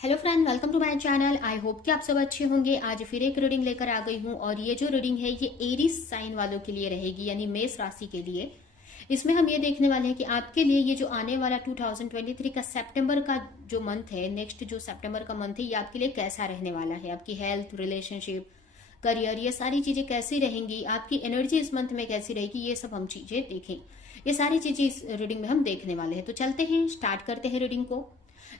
Hello friend, welcome to my channel. I hope कि आप सब अच्छे होंगे। आज फिर एक रीडिंग लेकर आ गई हूँ और ये जो रीडिंग है ये एरीज साइन वालों के लिए रहेगी, यानी मेष राशि के लिए। इसमें हम ये देखने वाले हैं कि आपके लिए ये जो आने वाला 2023 का सितंबर का जो मंथ है, नेक्स्ट जो सितंबर का मंथ है, ये आपके लिए कैसा रहने वाला है। आपकी हेल्थ, रिलेशनशिप, करियर, ये सारी चीजें कैसी रहेंगी, आपकी एनर्जी इस मंथ में कैसी रहेगी, ये सब हम चीजें देखें। ये सारी चीजें इस रीडिंग में हम देखने वाले हैं। तो चलते हैं, स्टार्ट करते हैं रीडिंग को।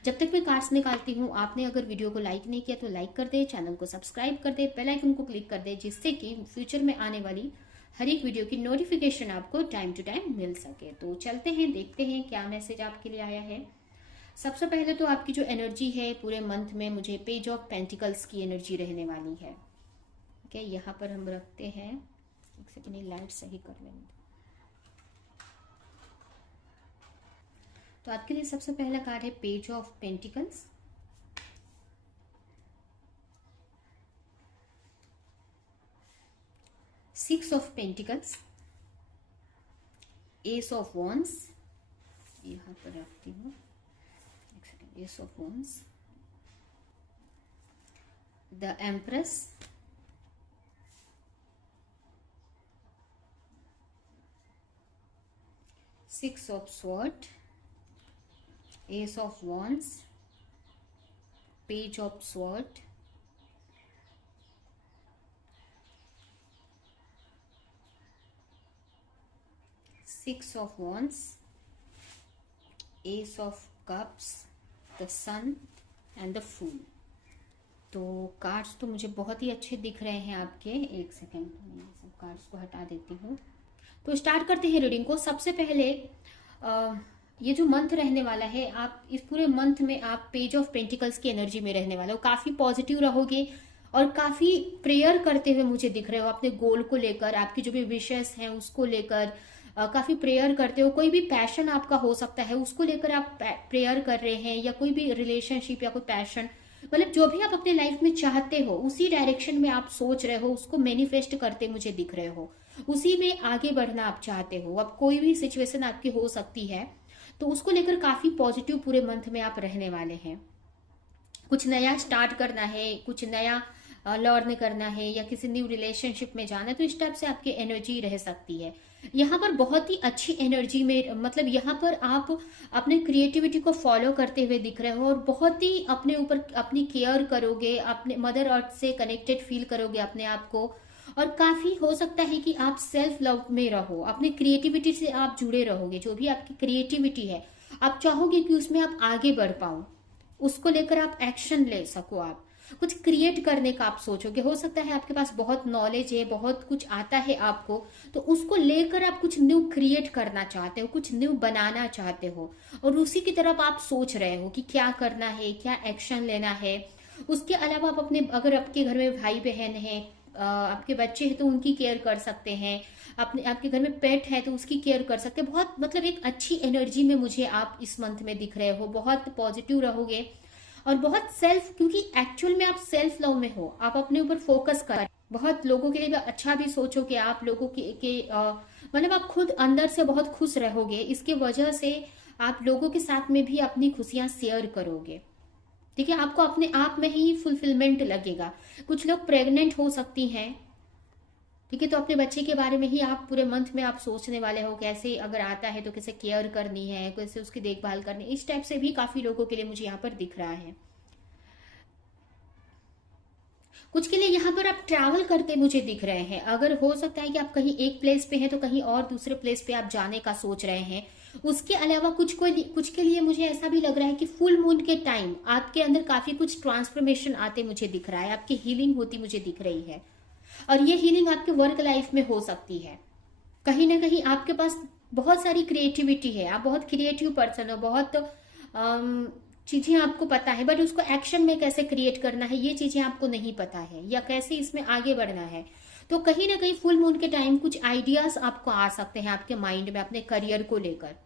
जब तक मैं कार्ड्स निकालती हूँ, आपने अगर वीडियो को लाइक नहीं किया तो लाइक कर दे, चैनल को सब्सक्राइब कर दे, बेल आइकन को क्लिक कर दे, जिससे कि फ्यूचर में आने वाली हर एक वीडियो की नोटिफिकेशन आपको टाइम टू टाइम मिल सके। तो चलते हैं, देखते हैं क्या मैसेज आपके लिए आया है। सबसे पहले तो आपकी जो एनर्जी है पूरे मंथ में, मुझे पेज ऑफ पेंटिकल्स की एनर्जी रहने वाली है। ओके, यहाँ पर हम रखते हैं। एक सेकेंड, लाइट सही कर लेंगे। तो आपके लिए सबसे पहला कार्ड है page of pentacles, six of pentacles, ace of wands, यहाँ पर रखती हूँ, ace of wands, the empress, six of sword, ace of wands, page of sword, six of wands, ace of cups, the sun and the fool. तो cards तो मुझे बहुत ही अच्छे दिख रहे हैं आपके। एक सेकेंड, मैं सब कार्ड्स को हटा देती हूँ। तो स्टार्ट करते हैं रीडिंग को। सबसे पहले ये जो मंथ रहने वाला है, आप इस पूरे मंथ में आप पेज ऑफ पेंटिकल्स की एनर्जी में रहने वाले हो। काफी पॉजिटिव रहोगे और काफी प्रेयर करते हुए मुझे दिख रहे हो। अपने गोल को लेकर, आपकी जो भी विशेष हैं उसको लेकर काफी प्रेयर करते हो। कोई भी पैशन आपका हो सकता है, उसको लेकर आप प्रेयर कर रहे हैं, या कोई भी रिलेशनशिप या कोई पैशन, मतलब जो भी आप अपने लाइफ में चाहते हो उसी डायरेक्शन में आप सोच रहे हो, उसको मैनिफेस्ट करते मुझे दिख रहे हो। उसी में आगे बढ़ना आप चाहते हो। अब कोई भी सिचुएशन आपकी हो सकती है, तो उसको लेकर काफी पॉजिटिव पूरे मंथ में आप रहने वाले हैं। कुछ नया स्टार्ट करना है, कुछ नया लर्न करना है, या किसी न्यू रिलेशनशिप में जाना है, तो इस टाइप से आपकी एनर्जी रह सकती है। यहाँ पर बहुत ही अच्छी एनर्जी में, मतलब यहाँ पर आप अपने क्रिएटिविटी को फॉलो करते हुए दिख रहे हो और बहुत ही अपने ऊपर अपनी केयर करोगे, अपने मदर अर्थ से कनेक्टेड फील करोगे अपने आप को। और काफी हो सकता है कि आप सेल्फ लव में रहो, अपनी क्रिएटिविटी से आप जुड़े रहोगे। जो भी आपकी क्रिएटिविटी है, आप चाहोगे कि उसमें आप आगे बढ़ पाओ, उसको लेकर आप एक्शन ले सको, आप कुछ क्रिएट करने का आप सोचोगे। हो सकता है आपके पास बहुत नॉलेज है, बहुत कुछ आता है आपको, तो उसको लेकर आप कुछ न्यू क्रिएट करना चाहते हो, कुछ न्यू बनाना चाहते हो, और उसी की तरफ आप सोच रहे हो कि क्या करना है, क्या एक्शन लेना है। उसके अलावा आप अपने, अगर आपके घर में भाई बहन है, आपके बच्चे हैं, तो उनकी केयर कर सकते हैं। अपने आपके घर में पेट है तो उसकी केयर कर सकते हैं। बहुत, मतलब एक अच्छी एनर्जी में मुझे आप इस मंथ में दिख रहे हो। बहुत पॉजिटिव रहोगे और बहुत सेल्फ, क्योंकि एक्चुअल में आप सेल्फ लव में हो, आप अपने ऊपर फोकस कर, बहुत लोगों के लिए भी अच्छा भी सोचोगे। आप लोगों मतलब आप खुद अंदर से बहुत खुश रहोगे। इसके वजह से आप लोगों के साथ में भी अपनी खुशियां शेयर करोगे। ठीक है, आपको अपने आप में ही फुलफिलमेंट लगेगा। कुछ लोग प्रेग्नेंट हो सकती हैं, ठीक है, तो अपने बच्चे के बारे में ही आप पूरे मंथ में आप सोचने वाले हो, कैसे अगर आता है तो कैसे केयर करनी है, कैसे उसकी देखभाल करनी। इस टाइप से भी काफी लोगों के लिए मुझे यहाँ पर दिख रहा है। कुछ के लिए यहाँ पर आप ट्रैवल करते मुझे दिख रहे हैं। अगर हो सकता है कि आप कहीं एक प्लेस पे हैं तो कहीं और दूसरे प्लेस पे आप जाने का सोच रहे हैं। उसके अलावा कुछ के लिए मुझे ऐसा भी लग रहा है कि फुल मून के टाइम आपके अंदर काफी कुछ ट्रांसफॉर्मेशन आते मुझे दिख रहा है, आपकी हीलिंग होती मुझे दिख रही है। और ये हीलिंग आपके वर्क लाइफ में हो सकती है। कहीं ना कहीं आपके पास बहुत सारी क्रिएटिविटी है, आप बहुत क्रिएटिव पर्सन हो, बहुत चीजें आपको पता है, बट उसको एक्शन में कैसे क्रिएट करना है ये चीजें आपको नहीं पता है, या कैसे इसमें आगे बढ़ना है। तो कहीं ना कहीं फुल मून के टाइम कुछ आइडियाज आपको आ सकते हैं आपके माइंड में अपने करियर को लेकर।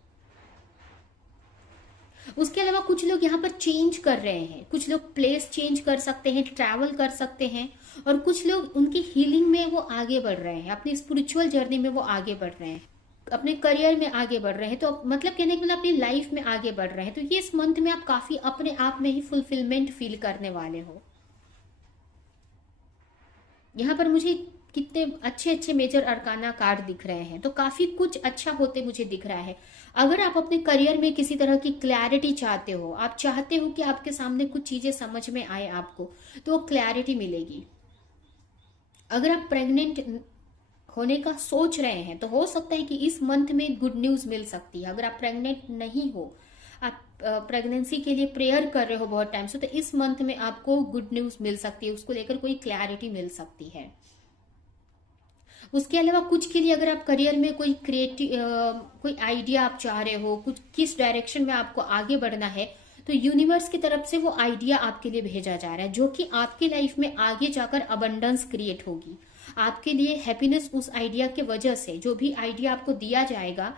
उसके अलावा कुछ लोग यहाँ पर चेंज कर रहे हैं, कुछ लोग प्लेस चेंज कर सकते हैं, ट्रैवल कर सकते हैं, और कुछ लोग उनकी हीलिंग में वो आगे बढ़ रहे हैं, अपनी स्पिरिचुअल जर्नी में वो आगे बढ़ रहे हैं। अपने करियर में आगे बढ़ रहे हैं, तो मतलब कहने का मतलब अपनी लाइफ में आगे बढ़ रहे हैं, तो ये इस मंथ में आप काफी अपने आप में ही फुलफिलमेंट फील करने वाले हो। यहाँ पर मुझे कितने अच्छे अच्छे मेजर अरकाना कार्ड दिख रहे हैं, तो काफी कुछ अच्छा होते मुझे दिख रहा है। अगर आप अपने करियर में किसी तरह की क्लैरिटी चाहते हो, आप चाहते हो कि आपके सामने कुछ चीजें समझ में आए आपको, तो क्लैरिटी मिलेगी। अगर आप प्रेग्नेंट होने का सोच रहे हैं, तो हो सकता है कि इस मंथ में गुड न्यूज मिल सकती है। अगर आप प्रेग्नेंट नहीं हो, आप प्रेगनेंसी के लिए प्रेयर कर रहे हो बहुत टाइम से, तो इस मंथ में आपको गुड न्यूज मिल सकती है, उसको लेकर कोई क्लैरिटी मिल सकती है। उसके अलावा कुछ के लिए अगर आप करियर में कोई क्रिएटिव कोई आइडिया आप चाह रहे हो, कुछ किस डायरेक्शन में आपको आगे बढ़ना है, तो यूनिवर्स की तरफ से वो आइडिया आपके लिए भेजा जा रहा है, जो कि आपकी लाइफ में आगे जाकर अबंडेंस क्रिएट होगी आपके लिए, हैप्पीनेस उस आइडिया के वजह से। जो भी आइडिया आपको दिया जाएगा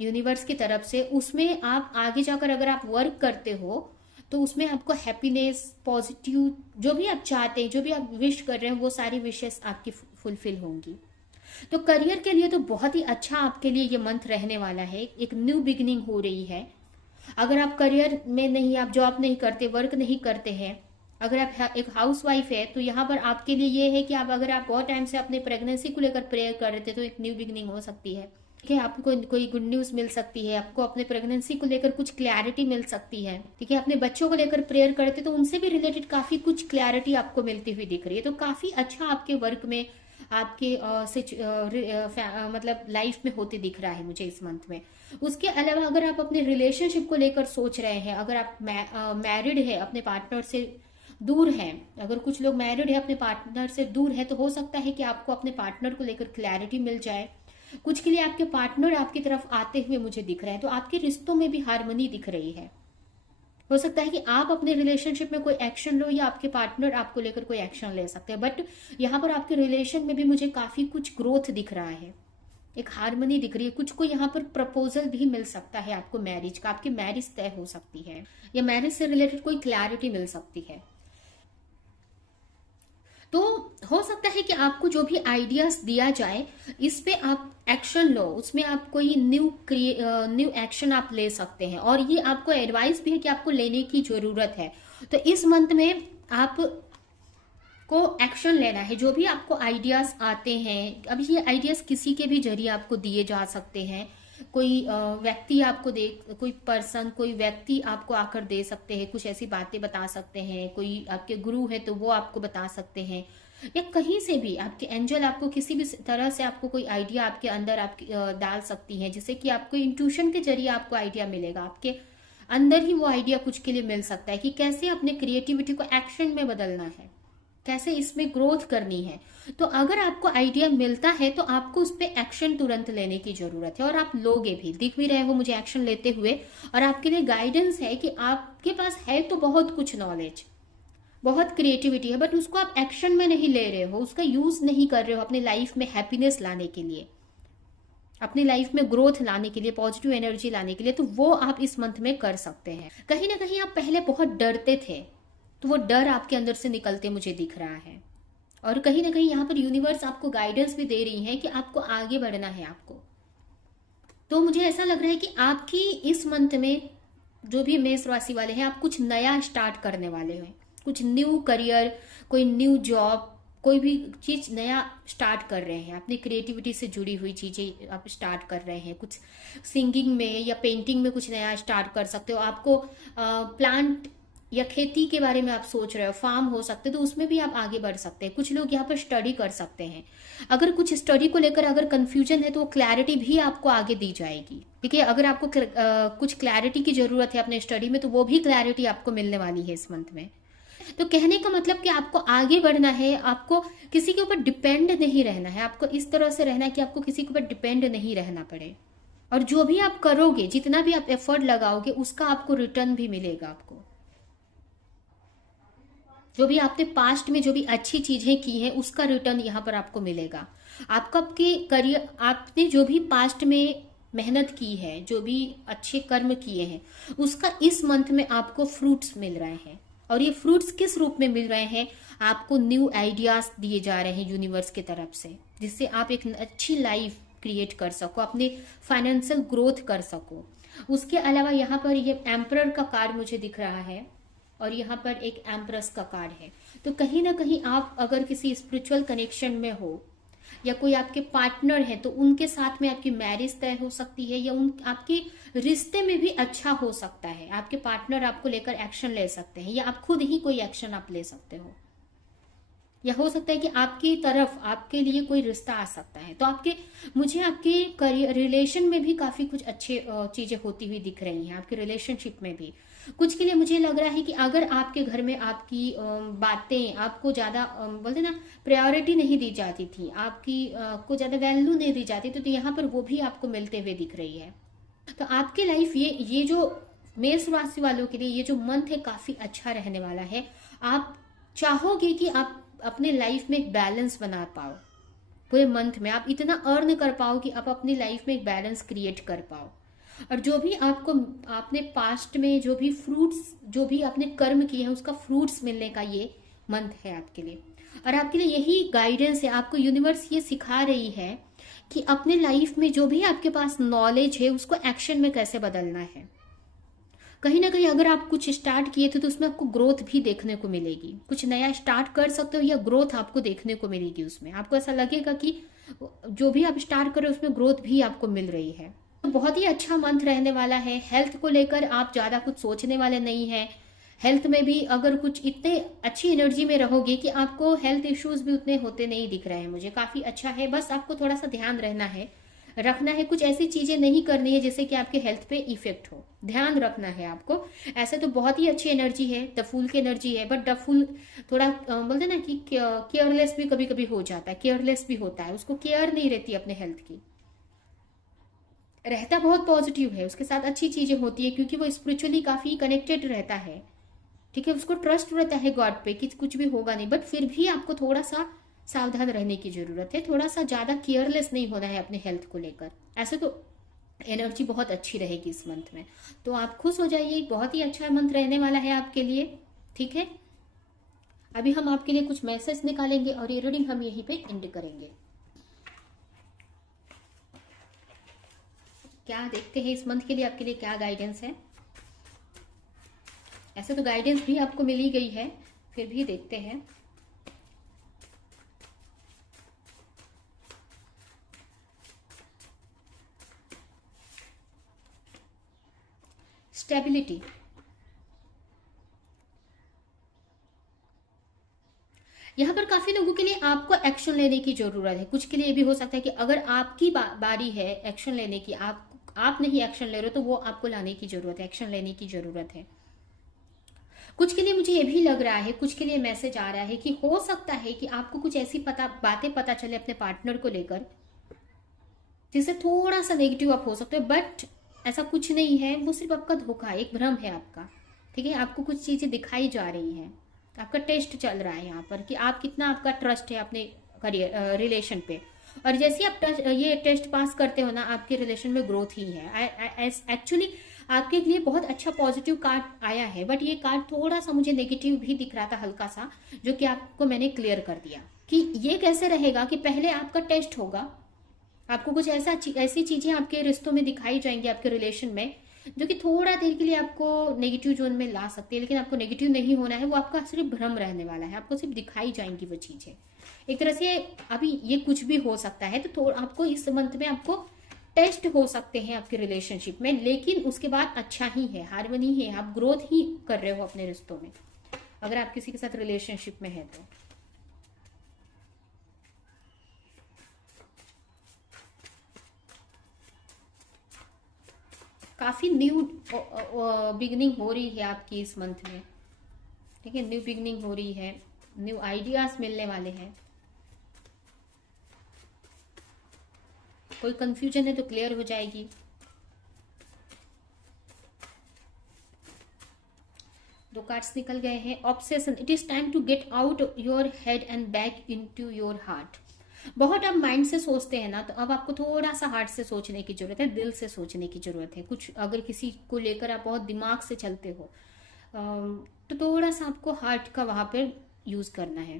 यूनिवर्स की तरफ से, उसमें आप आगे जाकर अगर आप वर्क करते हो, तो उसमें आपको हैप्पीनेस, पॉजिटिव, जो भी आप चाहते हैं, जो भी आप विश कर रहे हैं, वो सारी विशेस आपकी फुलफिल होंगी। तो करियर के लिए तो बहुत ही अच्छा आपके लिए ये मंथ रहने वाला है। एक न्यू बिगिनिंग हो रही है। अगर आप करियर में नहीं, आप जॉब नहीं करते, वर्क नहीं करते हैं, अगर आप एक हाउस वाइफ है, तो यहाँ पर आपके लिए ये है कि आप, अगर आप बहुत टाइम से अपने प्रेगनेंसी को लेकर प्रेयर कर रहे थे, तो एक न्यू बिगिनिंग हो सकती है ठीक है। आपको कोई गुड न्यूज मिल सकती है, आपको अपने प्रेगनेंसी को लेकर कुछ क्लैरिटी मिल सकती है ठीक है। अपने बच्चों को लेकर प्रेयर करते, तो उनसे भी रिलेटेड काफी कुछ क्लैरिटी आपको मिलती हुई दिख रही है। तो काफी अच्छा आपके वर्क में, आपके मतलब लाइफ में होते दिख रहा है मुझे इस मंथ में। उसके अलावा अगर आप अपने रिलेशनशिप को लेकर सोच रहे हैं, अगर आप मैरिड है, अपने पार्टनर से दूर हैं, अगर कुछ लोग मैरिड है, अपने पार्टनर से दूर है, तो हो सकता है कि आपको अपने पार्टनर को लेकर क्लैरिटी मिल जाए। कुछ के लिए आपके पार्टनर आपकी तरफ आते हुए मुझे दिख रहे हैं, तो आपके रिश्तों में भी हार्मनी दिख रही है। हो सकता है कि आप अपने रिलेशनशिप में कोई एक्शन लो, या आपके पार्टनर आपको लेकर कोई एक्शन ले सकते हैं, बट यहाँ पर आपके रिलेशन में भी मुझे काफी कुछ ग्रोथ दिख रहा है, एक हार्मनी दिख रही है। कुछ को यहाँ पर प्रपोजल भी मिल सकता है आपको मैरिज का, आपकी मैरिज तय हो सकती है, या मैरिज से रिलेटेड कोई क्लैरिटी मिल सकती है। तो हो सकता है कि आपको जो भी आइडियाज दिया जाए, इस पे आप एक्शन लो, उसमें आप कोई न्यू एक्शन आप ले सकते हैं, और ये आपको एडवाइस भी है कि आपको लेने की जरूरत है। तो इस मंथ में आप को एक्शन लेना है। जो भी आपको आइडियाज आते हैं, अब ये आइडियाज किसी के भी जरिए आपको दिए जा सकते हैं। कोई व्यक्ति आपको दे, कोई पर्सन, कोई व्यक्ति आपको आकर दे सकते हैं, कुछ ऐसी बातें बता सकते हैं। कोई आपके गुरु है तो वो आपको बता सकते हैं, या कहीं से भी आपके एंजल आपको किसी भी तरह से आपको कोई आइडिया आपके अंदर आप डाल सकती है, जिससे कि आपको इंट्यूशन के जरिए आपको आइडिया मिलेगा। आपके अंदर ही वो आइडिया कुछ के लिए मिल सकता है कि कैसे अपने क्रिएटिविटी को एक्शन में बदलना है, कैसे इसमें ग्रोथ करनी है। तो अगर आपको आइडिया मिलता है, तो आपको उस पर एक्शन तुरंत लेने की जरूरत है, और आप लोगे भी, दिख भी रहे हो मुझे एक्शन लेते हुए। और आपके लिए गाइडेंस है कि आपके पास है तो बहुत कुछ नॉलेज, बहुत क्रिएटिविटी है, बट उसको आप एक्शन में नहीं ले रहे हो, उसका यूज नहीं कर रहे हो अपनी लाइफ में हैप्पीनेस लाने के लिए, अपनी लाइफ में ग्रोथ लाने के लिए, पॉजिटिव एनर्जी लाने के लिए। तो वो आप इस मंथ में कर सकते हैं। कहीं ना कहीं आप पहले बहुत डरते थे, तो वो डर आपके अंदर से निकलते मुझे दिख रहा है। और कहीं ना कहीं यहाँ पर यूनिवर्स आपको गाइडेंस भी दे रही है कि आपको आगे बढ़ना है आपको। तो मुझे ऐसा लग रहा है कि आपकी इस मंथ में, जो भी मेष राशि वाले हैं, आप कुछ नया स्टार्ट करने वाले हैं, कुछ न्यू करियर, कोई न्यू जॉब, कोई भी चीज नया स्टार्ट कर रहे हैं। अपनी क्रिएटिविटी से जुड़ी हुई चीजें आप स्टार्ट कर रहे हैं, कुछ सिंगिंग में या पेंटिंग में कुछ नया स्टार्ट कर सकते हो। आपको प्लांट या खेती के बारे में आप सोच रहे हो, फार्म हो सकते, तो उसमें भी आप आगे बढ़ सकते हैं। कुछ लोग यहाँ पर स्टडी कर सकते हैं। अगर कुछ स्टडी को लेकर अगर कंफ्यूजन है, तो वो क्लैरिटी भी आपको आगे दी जाएगी ठीक है। अगर आपको कुछ क्लैरिटी की जरूरत है अपने स्टडी में, तो वो भी क्लैरिटी आपको मिलने वाली है इस मंथ में। तो कहने का मतलब कि आपको आगे बढ़ना है, आपको किसी के ऊपर डिपेंड नहीं रहना है। आपको इस तरह से रहना है कि आपको किसी के ऊपर डिपेंड नहीं रहना पड़े, और जो भी आप करोगे, जितना भी आप एफर्ट लगाओगे, उसका आपको रिटर्न भी मिलेगा। आपको जो भी आपने पास्ट में जो भी अच्छी चीजें की हैं, उसका रिटर्न यहाँ पर आपको मिलेगा। आपका आपके करियर, आपने जो भी पास्ट में मेहनत की है, जो भी अच्छे कर्म किए हैं, उसका इस मंथ में आपको फ्रूट्स मिल रहे हैं। और ये फ्रूट्स किस रूप में मिल रहे हैं? आपको न्यू आइडियाज दिए जा रहे हैं यूनिवर्स की तरफ से, जिससे आप एक अच्छी लाइफ क्रिएट कर सको, अपने फाइनेंशियल ग्रोथ कर सको। उसके अलावा यहाँ पर ये एम्परर का कार्ड मुझे दिख रहा है और यहाँ पर एक एम्प्रेस का कार्ड है। तो कहीं ना कहीं आप अगर किसी स्पिरिचुअल कनेक्शन में हो या कोई आपके पार्टनर है तो उनके साथ में आपकी मैरिज तय हो सकती है, या उन आपके रिश्ते में भी अच्छा हो सकता है। आपके पार्टनर आपको लेकर एक्शन ले सकते हैं, या आप खुद ही कोई एक्शन आप ले सकते हो, या हो सकता है कि आपकी तरफ आपके लिए कोई रिश्ता आ सकता है। तो मुझे आपके करियर रिलेशन में भी काफी कुछ अच्छे चीजें होती हुई दिख रही हैं, आपके रिलेशनशिप में भी। कुछ के लिए मुझे लग रहा है कि अगर आपके घर में आपकी बातें आपको ज्यादा बोलते ना प्रायोरिटी नहीं दी जाती थी, आपकी को ज्यादा वैल्यू नहीं दी जाती थी, तो यहाँ पर वो भी आपको मिलते हुए दिख रही है। तो आपकी लाइफ ये जो मेष राशि वालों के लिए ये जो मंथ है काफी अच्छा रहने वाला है। आप चाहोगे कि आप अपने लाइफ में एक बैलेंस बना पाओ, पूरे मंथ में आप इतना अर्न कर पाओ कि आप अपनी लाइफ में एक बैलेंस क्रिएट कर पाओ। और जो भी आपको आपने पास्ट में जो भी फ्रूट्स जो भी आपने कर्म किए हैं उसका फ्रूट्स मिलने का ये मंथ है आपके लिए। और आपके लिए यही गाइडेंस है, आपको यूनिवर्स ये सिखा रही है कि अपने लाइफ में जो भी आपके पास नॉलेज है उसको एक्शन में कैसे बदलना है। कहीं ना कहीं अगर आप कुछ स्टार्ट किए थे तो उसमें आपको ग्रोथ भी देखने को मिलेगी, कुछ नया स्टार्ट कर सकते हो या ग्रोथ आपको देखने को मिलेगी उसमें। आपको ऐसा लगेगा कि जो भी आप स्टार्ट कर रहे हो उसमें ग्रोथ भी आपको मिल रही है। तो बहुत ही अच्छा मंथ रहने वाला है। हेल्थ को लेकर आप ज्यादा कुछ सोचने वाले नहीं है। हेल्थ में भी अगर कुछ इतने अच्छी एनर्जी में रहोगे कि आपको हेल्थ इश्यूज भी उतने होते नहीं दिख रहे हैं, मुझे काफी अच्छा है। बस आपको थोड़ा सा ध्यान रखना है, कुछ ऐसी चीजें नहीं करनी है जिससे कि आपके हेल्थ पे इफेक्ट हो, ध्यान रखना है आपको। ऐसे तो बहुत ही अच्छी एनर्जी है, द फूल की एनर्जी है, बट द फूल थोड़ा बोलते ना कि केयरलेस भी कभी कभी हो जाता है, केयरलेस भी होता है, उसको केयर नहीं रहती अपने हेल्थ की। रहता बहुत पॉजिटिव है, उसके साथ अच्छी चीजें होती है क्योंकि वो स्पिरिचुअली काफी कनेक्टेड रहता है, ठीक है। उसको ट्रस्ट रहता है गॉड पे कि कुछ भी होगा नहीं, बट फिर भी आपको थोड़ा सा सावधान रहने की जरूरत है, थोड़ा सा ज्यादा केयरलेस नहीं होना है अपने हेल्थ को लेकर। ऐसे तो एनर्जी बहुत अच्छी रहेगी इस मंथ में, तो आप खुश हो जाइए। बहुत ही अच्छा मंथ रहने वाला है आपके लिए, ठीक है। अभी हम आपके लिए कुछ मैसेज निकालेंगे और ये रीडिंग हम यहीं पे एंड करेंगे। क्या देखते हैं इस मंथ के लिए आपके लिए क्या गाइडेंस है। ऐसे तो गाइडेंस भी आपको मिल ही गई है, फिर भी देखते हैं। स्टेबिलिटी, यहाँ पर काफी लोगों के लिए आपको एक्शन लेने की जरूरत है। कुछ के लिए ये भी हो सकता है कि अगर आपकी बारी है एक्शन लेने की, आप नहीं एक्शन ले रहे हो तो वो आपको लाने की जरूरत है, एक्शन लेने की जरूरत है। कुछ के लिए मुझे ये भी लग रहा है, कुछ के लिए मैसेज आ रहा है कि हो सकता है कि आपको कुछ ऐसी बातें पता चले अपने पार्टनर को लेकर जिससे थोड़ा सा नेगेटिव आप हो सकते हो, बट ऐसा कुछ नहीं है, वो सिर्फ आपका धोखा, एक भ्रम है आपका, ठीक है। आपको कुछ चीजें दिखाई जा रही हैं, आपका टेस्ट चल रहा है यहाँ पर कि आप कितना आपका ट्रस्ट है अपने करियर रिलेशन पे। और जैसे आप ये टेस्ट पास करते हो ना, आपके रिलेशन में ग्रोथ ही है। एक्चुअली आपके लिए बहुत अच्छा पॉजिटिव कार्ड आया है, बट ये कार्ड थोड़ा सा मुझे नेगेटिव भी दिख रहा था हल्का सा, जो कि आपको मैंने क्लियर कर दिया कि ये कैसे रहेगा कि पहले आपका टेस्ट होगा, आपको कुछ ऐसी चीजें आपके रिश्तों में दिखाई जाएंगी आपके रिलेशन में जो कि थोड़ा देर के लिए आपको नेगेटिव जोन में ला सकती है, लेकिन आपको नेगेटिव नहीं होना है, वो आपका सिर्फ भ्रम रहने वाला है, आपको सिर्फ दिखाई जाएंगी वो चीजें। एक तरह से अभी ये कुछ भी हो सकता है, तो आपको इस मंथ में आपको टेस्ट हो सकते हैं आपके रिलेशनशिप में, लेकिन उसके बाद अच्छा ही है, हार्मनी है, आप ग्रोथ ही कर रहे हो अपने रिश्तों में अगर आप किसी के साथ रिलेशनशिप में है तो। काफी न्यू बिगनिंग हो रही है आपकी इस मंथ में, ठीक है। न्यू बिगनिंग हो रही है, न्यू आइडियाज मिलने वाले हैं। कोई कंफ्यूजन है तो क्लियर हो जाएगी। दो कार्ड्स निकल गए हैं। Obsession, it is time to get out your head and back into your heart. बहुत आप माइंड से सोचते हैं ना, तो अब आपको थोड़ा सा हार्ट से सोचने की जरूरत है, दिल से सोचने की जरूरत है। कुछ अगर किसी को लेकर आप बहुत दिमाग से चलते हो तो थोड़ा सा आपको हार्ट का वहां पर यूज करना है।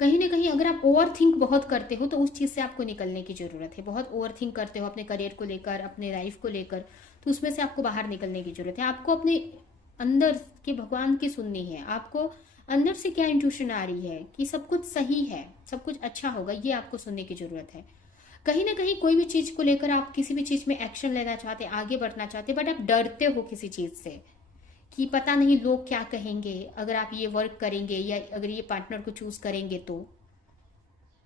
कहीं ना कहीं अगर आप ओवर थिंक बहुत करते हो तो उस चीज़ से आपको निकलने की ज़रूरत है। बहुत ओवर थिंक करते हो अपने करियर को लेकर, अपने लाइफ को लेकर, तो उसमें से आपको बाहर निकलने की ज़रूरत है। आपको अपने अंदर के भगवान की सुननी है, आपको अंदर से क्या इंट्यूशन आ रही है कि सब कुछ सही है, सब कुछ अच्छा होगा, ये आपको सुनने की ज़रूरत है। कहीं ना कहीं कोई भी चीज़ को लेकर आप किसी भी चीज़ में एक्शन लेना चाहते, आगे बढ़ना चाहते, बट आप डरते हो किसी चीज़ से कि पता नहीं लोग क्या कहेंगे अगर आप ये वर्क करेंगे या अगर ये पार्टनर को चूज करेंगे तो।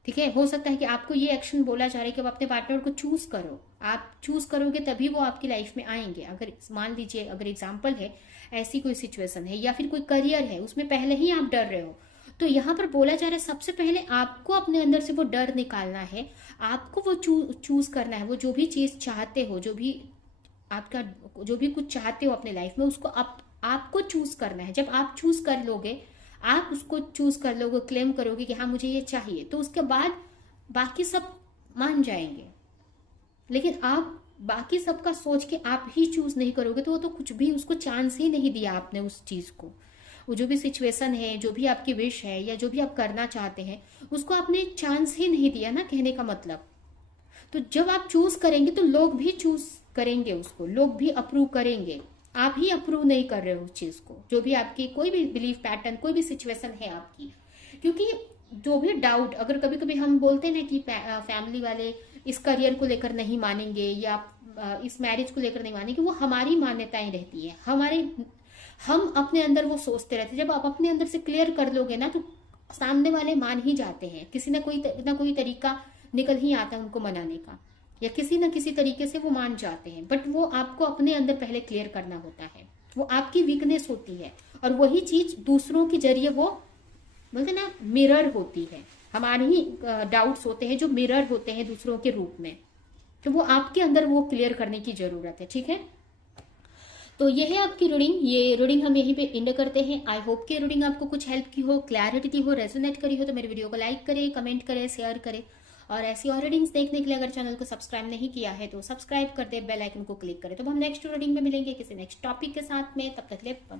ठीक है, हो सकता है कि आपको ये एक्शन बोला जा रहा है कि आप अपने पार्टनर को चूज करो, आप चूज करोगे तभी वो आपकी लाइफ में आएंगे। अगर मान लीजिए अगर एग्जाम्पल है, ऐसी कोई सिचुएशन है या फिर कोई करियर है उसमें पहले ही आप डर रहे हो, तो यहाँ पर बोला जा रहा है सबसे पहले आपको अपने अंदर से वो डर निकालना है, आपको वो चूज करना है। वो जो भी चीज चाहते हो, जो भी आपका जो भी कुछ चाहते हो अपने लाइफ में, उसको आपको चूज करना है। जब आप चूज कर लोगे, आप उसको चूज कर लोगे, क्लेम करोगे कि हाँ मुझे ये चाहिए, तो उसके बाद बाकी सब मान जाएंगे। लेकिन आप बाकी सबका सोच के आप ही चूज नहीं करोगे तो वो तो कुछ भी, उसको चांस ही नहीं दिया आपने उस चीज को। वो जो भी सिचुएशन है, जो भी आपकी विश है या जो भी आप करना चाहते हैं, उसको आपने चांस ही नहीं दिया ना, कहने का मतलब। तो जब आप चूज करेंगे तो लोग भी चूज करेंगे उसको, लोग भी अप्रूव करेंगे। आप ही अप्रूव नहीं कर रहे हो उस चीज को, जो भी आपकी कोई भी बिलीफ पैटर्न, कोई भी सिचुएशन है आपकी। क्योंकि जो भी डाउट, अगर कभी कभी हम बोलते हैं ना कि फैमिली वाले इस करियर को लेकर नहीं मानेंगे या इस मैरिज को लेकर नहीं मानेंगे, वो हमारी मान्यताएं रहती है, हम अपने अंदर वो सोचते रहते हैं। जब आप अपने अंदर से क्लियर कर लोगे ना, तो सामने वाले मान ही जाते हैं, किसी ना कोई तरीका निकल ही आता है उनको मनाने का, या किसी ना किसी तरीके से वो मान जाते हैं। बट वो आपको अपने अंदर पहले क्लियर करना होता है, वो आपकी वीकनेस होती है, और वही चीज दूसरों के जरिए वो बोलते ना मिरर होती है। हमारे ही डाउट्स होते हैं जो मिरर होते हैं दूसरों के रूप में, तो वो आपके अंदर वो क्लियर करने की जरूरत है। ठीक है, तो ये है आपकी रीडिंग। ये रीडिंग हम यहीं पे एंड करते हैं। आई होप कि रीडिंग आपको कुछ हेल्प की हो, क्लैरिटी दी हो, रेजोनेट करी हो। तो मेरे वीडियो को लाइक करें, कमेंट करें, शेयर करें, और ऐसी और रीडिंग्स देखने के लिए अगर चैनल को सब्सक्राइब नहीं किया है तो सब्सक्राइब कर दे, बेल आइकन को क्लिक करें। तो हम नेक्स्ट रीडिंग में मिलेंगे किसी नेक्स्ट टॉपिक के साथ में, तब तक के लिए